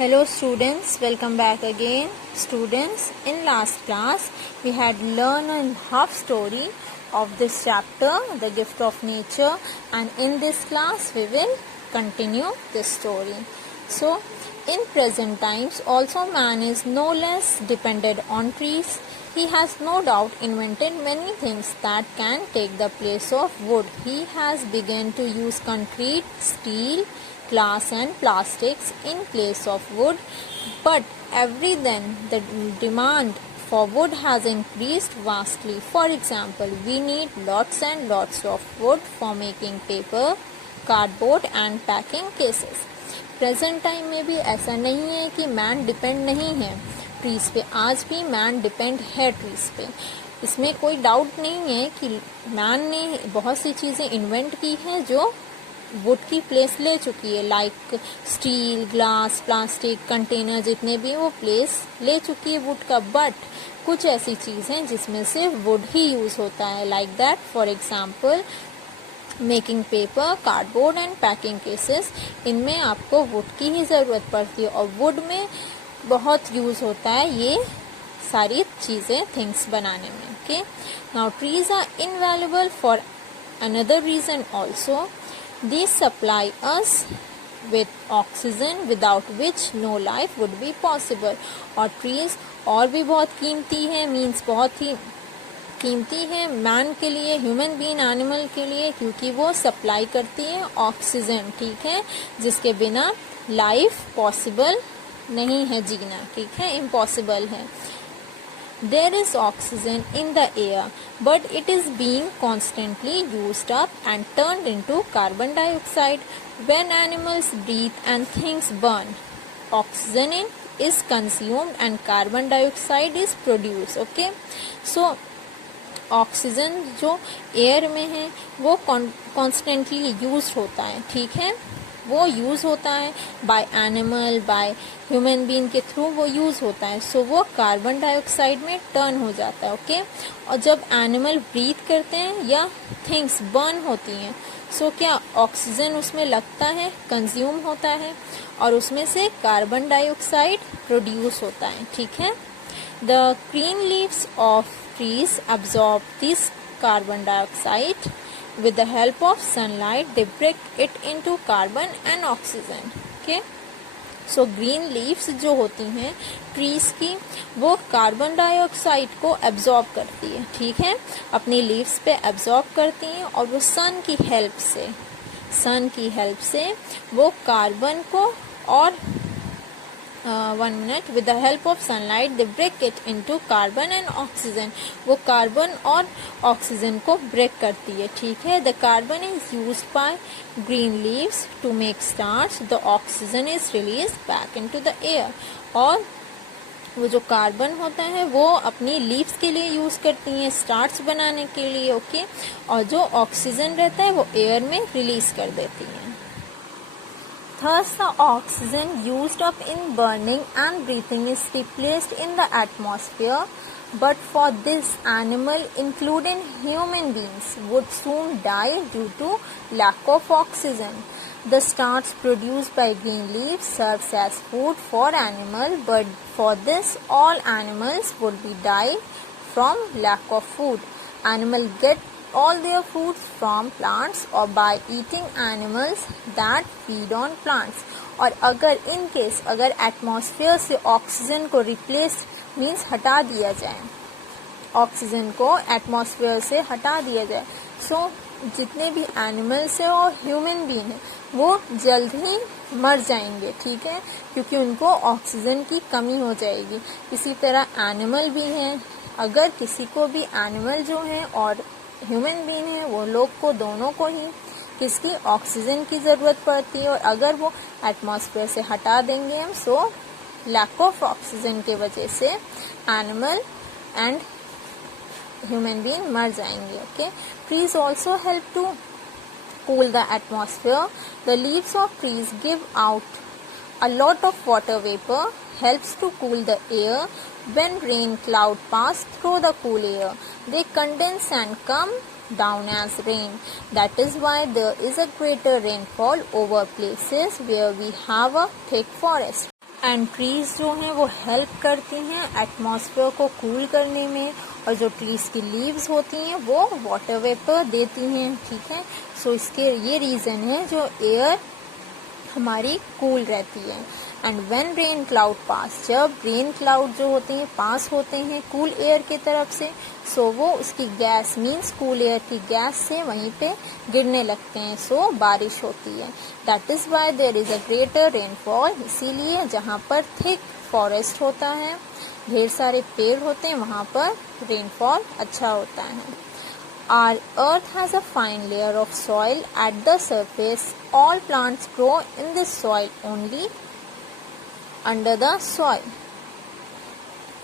Hello students, welcome back again. Students, in last class we had learned a half story of this chapter, The Gift of Nature, and in this class we will continue this story. So, in present times also man is no less dependent on trees. He has no doubt invented many things that can take the place of wood. He has begun to use concrete, steel, glass and plastics in place of wood, but every then the demand for wood has increased vastly. For example, we need lots and lots of wood for making paper, cardboard and packing cases. Present time में भी ऐसा नहीं है कि man depend नहीं है trees पे, आज भी मैन डिपेंड है ट्रीज पे। इसमें कोई डाउट नहीं है कि मैन ने बहुत सी चीज़ें इन्वेंट की हैं जो वुड की प्लेस ले चुकी है, like steel, glass, plastic, container, जितने भी वो प्लेस ले चुकी है वुड का। बट कुछ ऐसी चीज़ हैं जिसमें से वुड ही यूज़ होता है, like that for example making paper, cardboard and packing cases. इनमें आपको वुड की ही ज़रूरत पड़ती है और वुड में बहुत यूज़ होता है ये सारी चीज़ें थिंग्स बनाने में। Okay, now trees are invaluable for another reason also. These supply us with oxygen without which no life would be possible. और trees और भी बहुत कीमती है, मीन्स बहुत ही कीमती है मैन के लिए, ह्यूमन बीइंग, एनिमल के लिए, क्योंकि वो सप्लाई करती है ऑक्सीजन, ठीक है, जिसके बिना लाइफ पॉसिबल नहीं है जीना, ठीक है, इम्पॉसिबल है। There is oxygen in the air, but it is being constantly used up and turned into carbon dioxide. When animals breathe and things burn, oxygen is consumed and carbon dioxide is produced. Okay, so oxygen जो air में है वो constantly use होता है, ठीक है, वो use होता है by animal, by human being के थ्रू वो यूज़ होता है। सो वो कार्बन डाइऑक्साइड में टर्न हो जाता है। ओके, और जब एनिमल ब्रीथ करते हैं या थिंग्स बर्न होती हैं, सो क्या ऑक्सीजन उसमें लगता है, कंज्यूम होता है और उसमें से कार्बन डाइऑक्साइड प्रोड्यूस होता है, ठीक है। The green leaves of trees absorb this carbon dioxide. With the help of sunlight, they break it into carbon and oxygen. Okay? So green leaves जो होती हैं ट्रीज की, वो कार्बन डाइऑक्साइड को एब्जॉर्ब करती है, ठीक है, अपनी लीव्स पे एब्जॉर्ब करती हैं और वो सन की हेल्प से वो कार्बन को और with the help of sunlight they break it into carbon and oxygen. वो कार्बन और ऑक्सीजन को ब्रेक करती है, ठीक है। The carbon is used by green leaves to make starch. The oxygen is released back into the air. और वो जो कार्बन होता है वो अपनी लीव्स के लिए यूज करती हैं स्टार्च बनाने के लिए, ओके, और जो ऑक्सीजन रहता है वो एयर में रिलीज कर देती हैं। Thus, the oxygen used up in burning and breathing is replaced in the atmosphere. But for this, animal, including human beings, would soon die due to lack of oxygen. The starch produced by green leaves serves as food for animal, but for this, all animals would be die from lack of food. Animal get all their food from plants or by eating animals that feed on plants. और अगर atmosphere से oxygen को replace means हटा दिया जाए, oxygen को atmosphere से हटा दिया जाए, सो जितने भी एनिमल्स हैं और ह्यूमन बीइंग हैं वो जल्द ही मर जाएंगे, ठीक है, क्योंकि उनको ऑक्सीजन की कमी हो जाएगी। इसी तरह एनिमल भी हैं, अगर किसी को भी एनिमल जो हैं और ह्यूमन बीइंग है वो लोग को दोनों को ही किसकी ऑक्सीजन की ज़रूरत पड़ती है, और अगर वो एटमॉस्फेयर से हटा देंगे हम, सो लैक ऑफ ऑक्सीजन के वजह से एनिमल एंड ह्यूमन बीइंग मर जाएंगे। Okay, trees also help to cool the atmosphere. The leaves of trees give out a lot of water vapor, helps to cool the air. When rain cloud pass through the cool air, they condense and come down as rain. That is why there is a greater rainfall over places where we have a thick forest. And trees जो हैं वो help करती हैं atmosphere को cool करने में, और जो ट्रीज की लीव्स होती हैं वो वाटर वेपर देती हैं, ठीक है। सो इसके ये रीज़न है जो एयर हमारी कूल रहती है। एंड व्हेन रेन क्लाउड पास, जब रेन क्लाउड जो होते हैं पास होते हैं कूल एयर की तरफ से, सो वो उसकी गैस मीन्स कूल एयर की गैस से वहीं पे गिरने लगते हैं, सो बारिश होती है। That is why there is a greater rainfall, इसीलिए जहाँ पर थिक फॉरेस्ट होता है, ढेर सारे पेड़ होते हैं, वहाँ पर रेनफॉल अच्छा होता है। Our earth has a fine layer of soil at the surface. All plants grow in this soil only under the soil.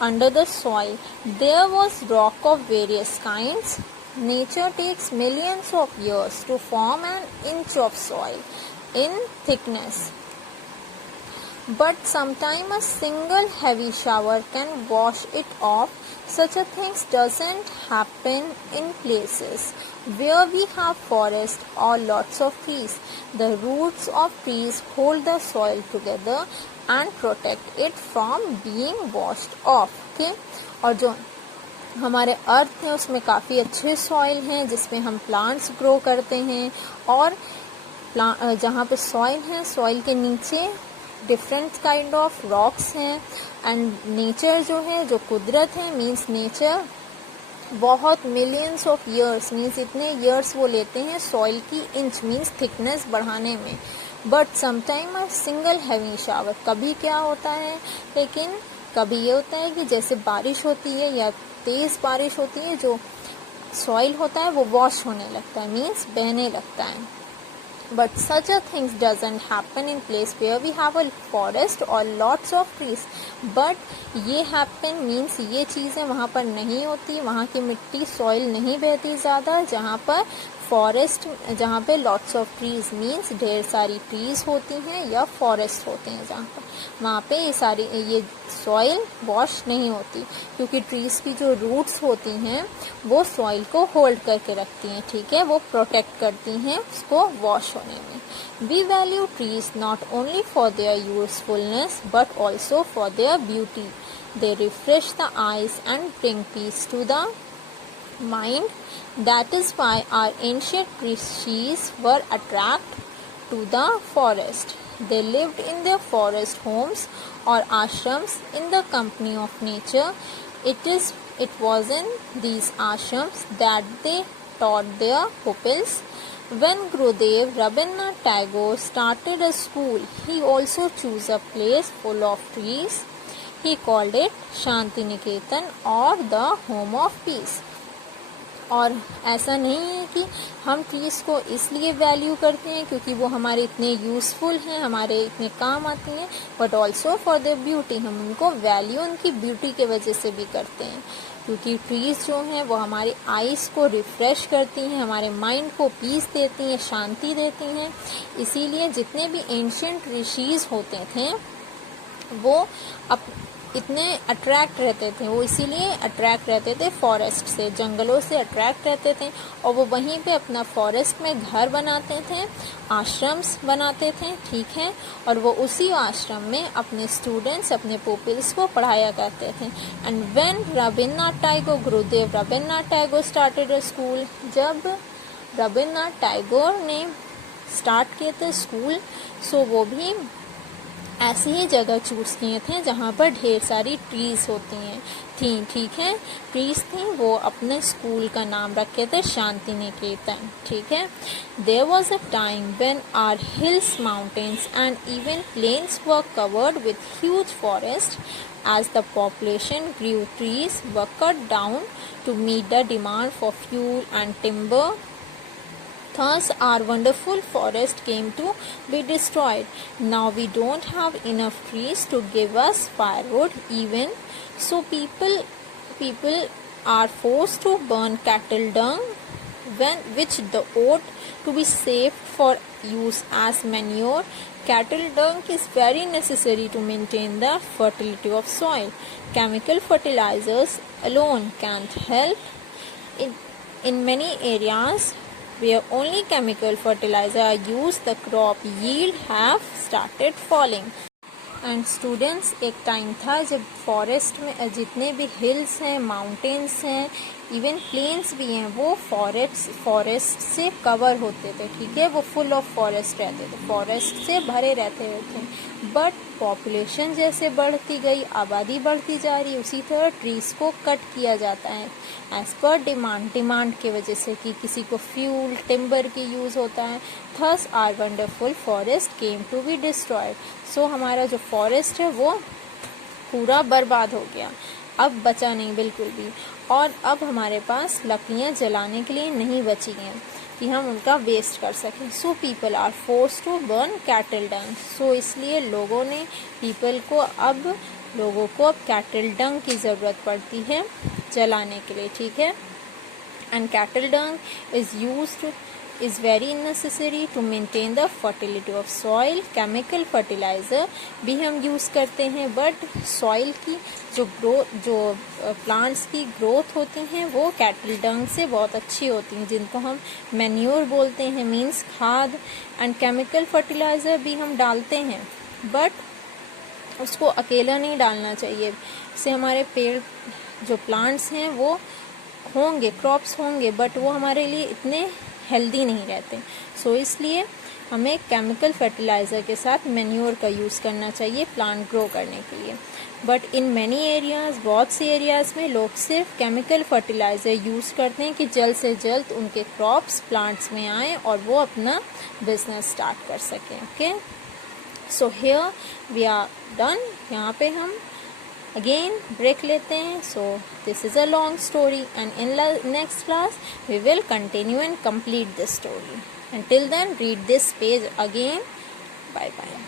Under the soil, there was rock of various kinds. Nature takes millions of years to form an inch of soil in thickness. But sometimes a single heavy shower can wash it off. Such a thing doesn't happen in places where we have forest or lots of trees. The roots of trees hold the soil together and protect it from being washed off. Okay? और जो हमारे अर्थ है उसमें काफ़ी अच्छे soil हैं जिसमें हम प्लांट्स ग्रो करते हैं, और जहाँ पे सॉइल है सॉइल के नीचे डिफरेंट काइंड ऑफ रॉक्स हैं। एंड नेचर जो है, जो कुदरत है, मीन्स नेचर बहुत मिलियंस ऑफ ईयर्स मीन्स इतने ईयर्स वो लेते हैं सॉइल की इंच मीन्स थिकनेस बढ़ाने में। But sometime a single heavy shower, कभी क्या होता है, लेकिन कभी ये होता है कि जैसे बारिश होती है या तेज़ बारिश होती है, जो सॉइल होता है वो वॉश होने लगता है मीन्स बहने लगता है। But such a thing doesn't happen in place where we have a forest or lots of trees. But ये happen means ये चीज़ें वहाँ पर नहीं होती, वहाँ की मिट्टी सॉइल नहीं बहती ज़्यादा, जहाँ पर फॉरेस्ट, जहाँ पे लॉट्स ऑफ ट्रीज मीन्स ढेर सारी ट्रीज होती हैं या फॉरेस्ट होते हैं, जहाँ पर वहाँ पे ये सॉइल वॉश नहीं होती, क्योंकि ट्रीज की जो रूट्स होती हैं वो सॉइल को होल्ड करके रखती हैं, ठीक है, वो प्रोटेक्ट करती हैं उसको वॉश होने में। We value trees not only for their usefulness but also for their beauty. They refresh the eyes and bring peace to the mind. That is why our ancient rishis were attracted to the forest. They lived in their forest homes or ashrams in the company of nature. It was in these ashrams that they taught their pupils. When Gurudev Rabindranath Tagore started a school, he also chose a place full of trees. He called it Shanti Niketan or the home of peace. और ऐसा नहीं है कि हम trees को इसलिए value करते हैं क्योंकि वो हमारे इतने यूज़फुल हैं, हमारे इतने काम आती हैं, but also for their beauty. हम उनको वैल्यू उनकी ब्यूटी के वजह से भी करते हैं, क्योंकि ट्रीज़ जो हैं वो हमारी आइज़ को रिफ़्रेश करती हैं, हमारे माइंड को पीस देती हैं, शांति देती हैं। इसीलिए जितने भी एंशिएंट ऋषिज़ होते थे वो इतने अट्रैक्ट रहते थे, वो इसीलिए अट्रैक्ट रहते थे फॉरेस्ट से, जंगलों से अट्रैक्ट रहते थे, और वो वहीं पे अपना फॉरेस्ट में घर बनाते थे, आश्रम्स बनाते थे, ठीक है, और वो उसी आश्रम में अपने स्टूडेंट्स, अपने पुपिल्स को पढ़ाया करते थे। And when Rabindranath Tagore, Gurudev Rabindranath Tagore started a school, जब रविन्द्रनाथ टैगोर ने स्टार्ट किए थे स्कूल, सो वो भी ऐसी ही जगह चूज किए थे जहाँ पर ढेर सारी ट्रीज होती हैं थी, ठीक है, ट्रीज थी, वो अपने स्कूल का नाम रखे थे शांति निकेतन, ठीक है। There was a time when our hills, mountains and even plains were covered with huge forest. As the population grew, trees were cut down to meet the demand for fuel and timber. Thus, our wonderful forest came to be destroyed. Now we don't have enough trees to give us firewood even. So people are forced to burn cattle dung, which the ought to be saved for use as manure. Cattle dung is very necessary to maintain the fertility of soil. Chemical fertilizers alone can't help. In many areas where only chemical fertilizer are used, the crop yield have started falling. And students, एक time था जब forest में जितने भी hills हैं, mountains हैं, even planes भी हैं, वो फॉरेस्ट से कवर होते थे, ठीक है, वो फुल ऑफ फॉरेस्ट रहते थे, फॉरेस्ट से भरे रहते थे। बट पॉपुलेशन जैसे बढ़ती गई, आबादी बढ़ती जा रही, उसी तरह ट्रीज को कट किया जाता है एज पर डिमांड की वजह से, कि किसी को फ्यूल टिम्बर की यूज़ होता है। Thus are wonderful forest came to be destroyed. So हमारा जो फॉरेस्ट है वो पूरा बर्बाद हो गया, अब बचा नहीं बिल्कुल भी, और अब हमारे पास लकड़ियाँ जलाने के लिए नहीं बची हैं कि हम उनका वेस्ट कर सकें। So people are force to burn cattle dung. So इसलिए लोगों को अब कैटल डंग की ज़रूरत पड़ती है जलाने के लिए, ठीक है। And cattle Dang is very necessary to maintain the fertility of soil. Chemical fertilizer भी हम यूज़ करते हैं, बट सॉइल की जो प्लांट्स की ग्रोथ होती हैं वो कैटल डंग से बहुत अच्छी होती हैं, जिनको हम मैन्योर बोलते हैं, मीन्स खाद। एंड केमिकल फर्टिलाइज़र भी हम डालते हैं, बट उसको अकेला नहीं डालना चाहिए, इससे हमारे पेड़ जो प्लांट्स हैं वो होंगे, क्रॉप्स होंगे, बट वो हमारे लिए इतने हेल्दी नहीं रहते। सो इसलिए हमें केमिकल फर्टिलाइज़र के साथ मैन्योर का यूज़ करना चाहिए प्लांट ग्रो करने के लिए। बट इन मैनी एरियाज़, बहुत से एरियाज़ में लोग सिर्फ केमिकल फर्टिलाइज़र यूज़ करते हैं कि जल्द से जल्द उनके क्रॉप्स प्लांट्स में आएँ और वो अपना बिजनेस स्टार्ट कर सकें। Okay, so here we are done. यहाँ पे हम अगेन ब्रेक लेते हैं। So this is a long story and in next class we will continue and complete this story. Until then, read this page again. Bye bye.